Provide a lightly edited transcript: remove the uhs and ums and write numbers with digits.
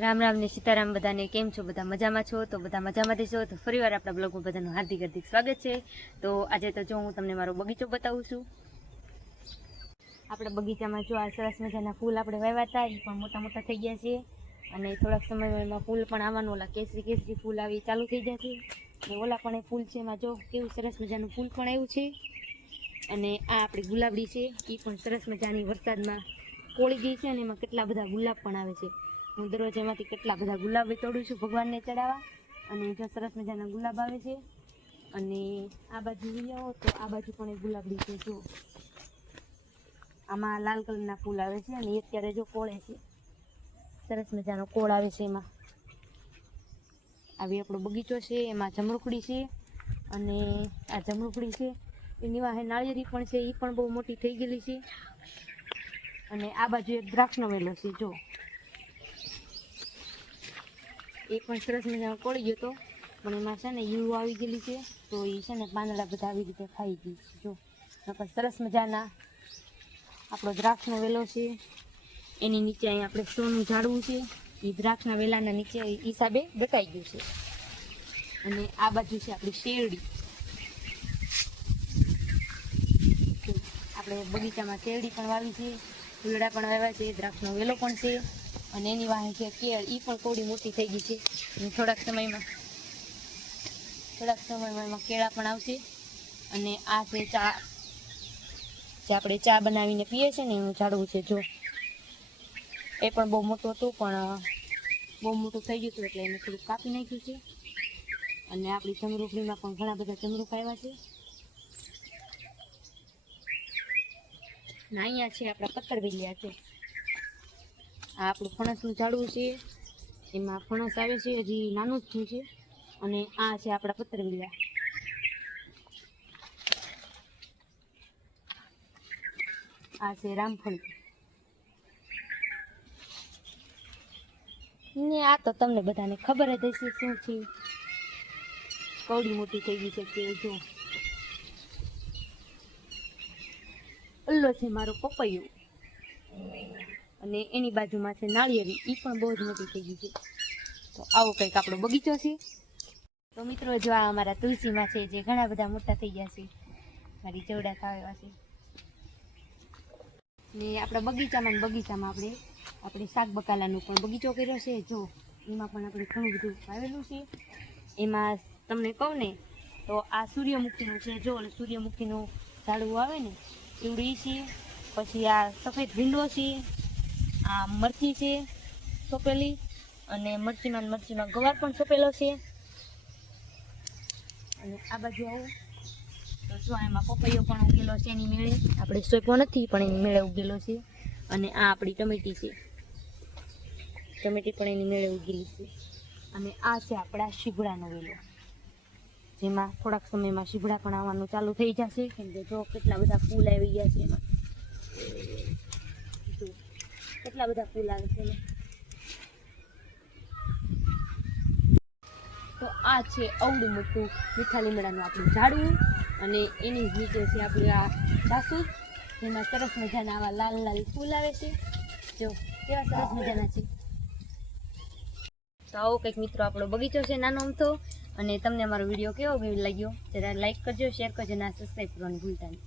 રામ રામ ને સીતારામ બધાને કેમ છો? બધા મજામાં છો? તો બધા મજામાં છો તો ફરીવાર આપણા બ્લોગમાં બધાનું હાર્દિક સ્વાગત છે। તો આજે તો જો હું તમને મારો બગીચો બતાવું છું। આપણા બગીચામાં જો આ સરસ મજાના ફૂલ આપણે વાવ્યા હતા, એ પણ મોટા મોટા થઈ ગયા છે અને થોડાક સમયમાં એમાં ફૂલ પણ આવવાનું, ઓલા કેસરી ફૂલ આવી ચાલુ થઈ જશે અને ઓલા પણ એ ફૂલ છે, એમાં જો કેવું સરસ મજાનું ફૂલ પણ આવ્યું છે। અને આ આપણી ગુલાબડી છે, એ પણ સરસ મજાની વરસાદમાં કોળી ગઈ છે અને એમાં કેટલા બધા ગુલાબ પણ આવે છે। હું દરરોજ એમાંથી કેટલા બધા ગુલાબ તોડું છું ભગવાનને ચડાવવા, અને જો સરસ મજાના ગુલાબ આવે છે। અને આ બાજુ આવો તો આ બાજુ પણ એક ગુલાબડી છે, જો આમાં લાલ કલરના ફૂલ આવે છે અને અત્યારે જો કોળે છે, સરસ મજાનો કોળ આવે છે। એમાં આવી આપણો બગીચો છે, એમાં જમરૂખડી છે અને આ જમરૂખડી છે એની વાહે નાળિયેરી પણ છે, એ પણ બહુ મોટી થઈ ગયેલી છે। અને આ બાજુ એક દ્રાક્ષનો વેલો છે, જો એ પણ સરસ મજાનો કોળી ગયો હતો, પણ એમાં છે ને ઈયળો આવી ગયેલી છે, તો એ છે ને પાંદડા બધા આવી રીતે ખાઈ ગઈ છે। જો નકર સરસ મજાના આપણો દ્રાક્ષનો વેલો છે, એની નીચે અહીં આપણે સોનું ઝાડવું છે, એ દ્રાક્ષના વેલાના નીચે હિસાબે ડકાઈ ગયું છે। અને આ બાજુ છે આપણી શેરડી, આપણે બગીચામાં શેરડી પણ વાવી છે, ફૂલડા પણ વાવ્યા છે, દ્રાક્ષનો વેલો પણ છે અને એની વાહે છે કેળ, એ પણ થોડી મોટી થઈ ગઈ છે અને થોડાક સમયમાં એમાં કેળા પણ આવશે। અને આ છે ચા, જે આપણે ચા બનાવીને પીએ છીએ ને એનું ઝાડવું છે, જો એ પણ બહુ મોટું હતું, પણ બહુ મોટું થઈ ગયું હતું એટલે એને થોડુંક કાપી નાખ્યું છે। અને આપણી જમરૂખડીમાં પણ ઘણા બધા જમરૂખ આવ્યા છે। અહીંયા છે આપણા પત્તરવેલિયા છે, આ આપણું ફણસનું ઝાડવું છે, એમાં ફણસ આવે છે, હજી નાનું જ થયું છે। અને આ છે આપણા પત્તરવેલિયા, આ છે રામફળ ને આ તો તમને બધાને ખબર જ હશે શું છે, કવડી મોટી થઈ ગઈ છે કે જો ઓલો છે મારો પપૈયો, અને એની બાજુમાં છે નાળિયેરી, એ પણ બહુ જ મોટી થઈ ગઈ છે। તો આવો કંઈક આપણો બગીચો છે। તો મિત્રો જો આ અમારા તુલસીમાં છે, જે ઘણા બધા મોટા થઈ ગયા છે, મારી ચવડા ખાવા છે ને આપણા બગીચામાં આપણે શાક બકાલાનો પણ બગીચો કર્યો છે, જો એમાં પણ આપણે ઘણું બધું વાવેલું છે। એમાં તમને કહું ને તો આ સૂર્યમુખીનું છે, જો સૂર્યમુખીનું ઝાડવું આવે ને એવડી છે, પછી આ સફેદ ભીંડો છે, આ મરચી છે સોંપેલી, અને મરચીમાં ગવાર પણ સોંપેલો છે। અને આ બાજુ આવું તો જો એમાં પપૈયો પણ ઉગેલો છે, એની મેળે આપણે સોંપ્યો નથી પણ એની મેળે ઉગેલો છે। અને આ આપણી ટમેટી છે, ટમેટી પણ એની મેળે ઉગેલી છે। અને આ છે આપણા શીભડાનો વેલો, જેમાં થોડાક સમયમાં શીભડા પણ આવવાનું ચાલુ થઈ જશે, કેમ કે જો કેટલા બધા ફૂલ આવી ગયા છે, એમાં જો કેટલા બધા ફૂલ આવે છે ને। તો આ છે અવડું મોટું મીઠા લીમડાનું આપણું ઝાડવું, અને એની જ નીચે છે આપણું આ જાસૂદ, જેમાં સરસ મજાના આવા લાલ ફૂલ આવે છે, જો કેવા સરસ મજાના છે। તો આવો કંઈક મિત્રો આપણો બગીચો છે નાનો અમથો। અને તમને અમારો વિડીયો કેવો લાગ્યો જરા લાઈક કરજો, શેર કરજો અને સબસ્ક્રાઈબ કરવાનું ભૂલતા નહીં।